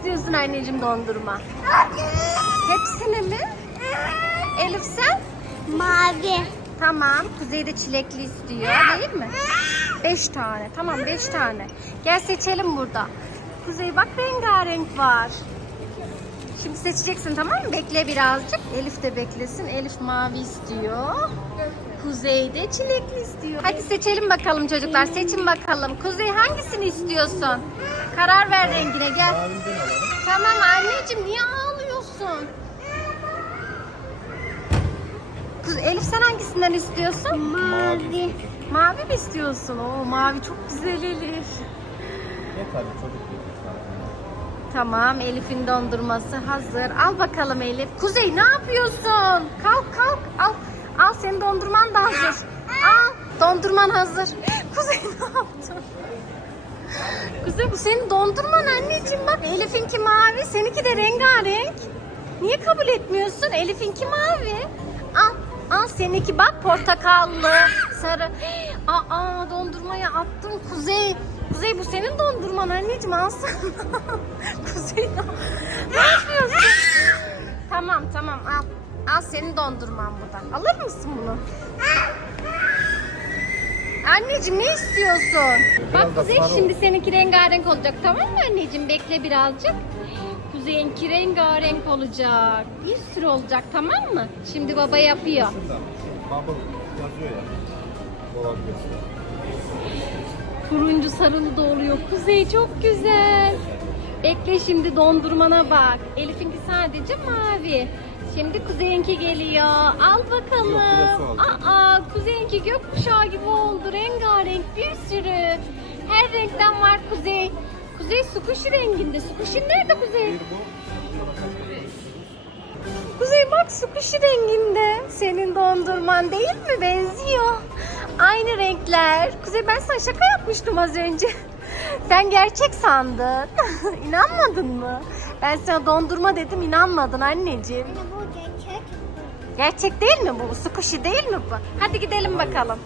istiyorsun anneciğim dondurma? Hepsini mi? Elif sen? Mavi. Tamam. Kuzey de çilekli istiyor değil mi? Beş tane. Tamam beş tane. Gel seçelim burada. Kuzey bak rengarenk var. Şimdi seçeceksin tamam mı? Bekle birazcık. Elif de beklesin. Elif mavi istiyor. Kuzey de çilekli istiyor. Hadi seçelim bakalım çocuklar. Seçin bakalım. Kuzey hangisini istiyorsun? Karar ver rengine gel. Tamam anneciğim niye ağlıyorsun? Kız Elif sen hangisinden istiyorsun? Mavi. Mavi mi istiyorsun? Oo mavi çok güzel Elif. Yeter çocuk. Tamam Elif'in dondurması hazır. Al bakalım Elif. Kuzey ne yapıyorsun? Kalk kalk al. Al senin dondurman da hazır. Al dondurman hazır. Kuzey ne yaptın? Kuzey bu senin dondurman anneciğim bak. Elif'inki mavi seninki de rengarenk. Niye kabul etmiyorsun? Elif'inki mavi. Al al seninki bak portakallı, sarı. Aa dondurmaya attın Kuzey. Kuzey bu senin dondurman anneciğim alsana. Kuzey ne yapıyorsun? Tamam tamam al. Al senin dondurman buradan. Alır mısın bunu? Anneciğim ne istiyorsun? Bak Kuzey şimdi seninki rengarenk olacak tamam mı anneciğim? Bekle birazcık. Kuzeyinki rengarenk olacak. Bir sürü olacak tamam mı? Şimdi baba yapıyor. Bubble yazıyor ya. Olabilir. Turuncu sarılı da oluyor. Kuzey çok güzel. Bekle şimdi dondurmana bak. Elif'inki sadece mavi. Şimdi Kuzey'inki geliyor. Al bakalım. Yok. Aa, Kuzey'inki gökkuşağı gibi oldu. Rengarenk bir sürü. Her renkten var Kuzey. Kuzey su kuşu renginde. Su kuşu nerede Kuzey? Kuzey bak su kuşu renginde. Senin dondurman değil mi? Benziyor. Aynı renkler. Kuzey ben sana şaka yapmıştım az önce. Sen gerçek sandın. İnanmadın mı? Ben sana dondurma dedim inanmadın anneciğim. Bu gerçek. Gerçek değil mi bu? Kuşu değil mi bu? Hadi gidelim bakalım.